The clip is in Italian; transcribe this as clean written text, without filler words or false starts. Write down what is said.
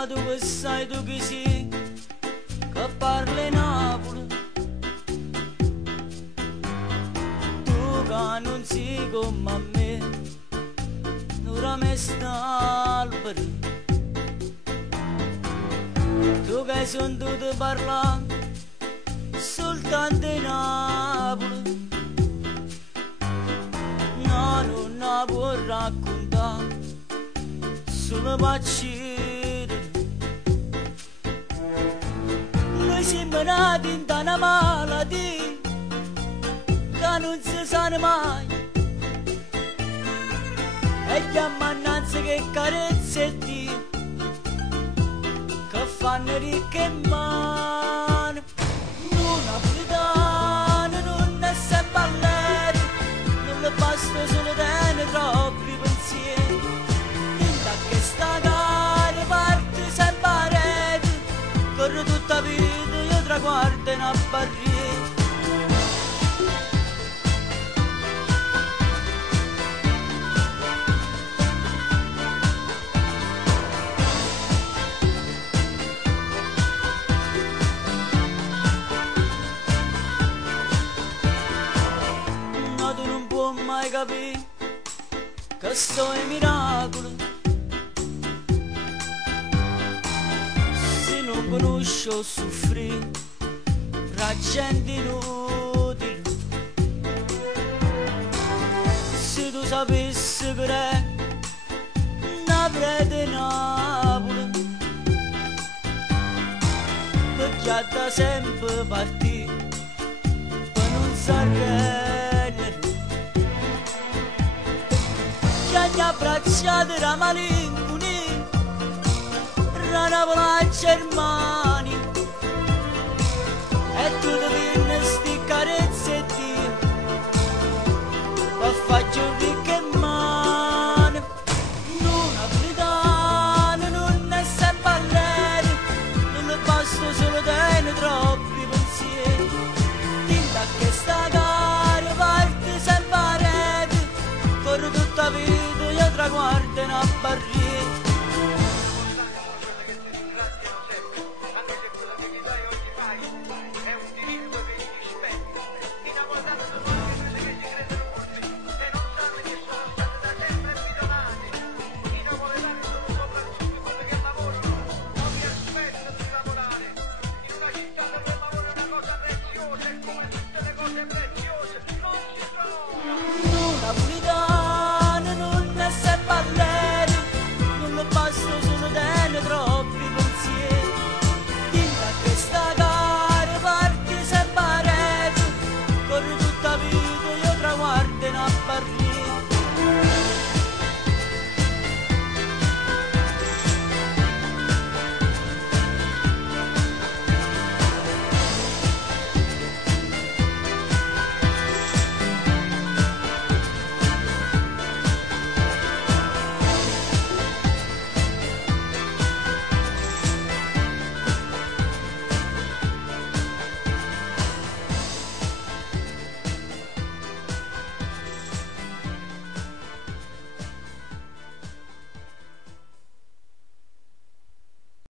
Ma tu che sai tu chi sei, che parli Napoli, tu che non sei come me, non ramesti alberi, tu che hai sentito parlare soltanto di Napoli, no, non la può raccontare, solo paccire. Noi siamo nati in una malattia che non si sa mai, e chiama annanzi che carezze e Dio che fanno ricche e mani. Non napoletano non è sempre allegro, non le basta solo tenere troppi pensieri, da che sta gara parte sempre a rete, corre tutta la vita io traguardo in a barriera. Ma tu non puoi mai capire che sto in miracolo, se non conosco soffrire tra gente inutile. Se tu sapessi che è una prete Napoli, perché da sempre partì per non s'arrendere, ci hanno abbracciato la malinconia, la Napoli a Germania.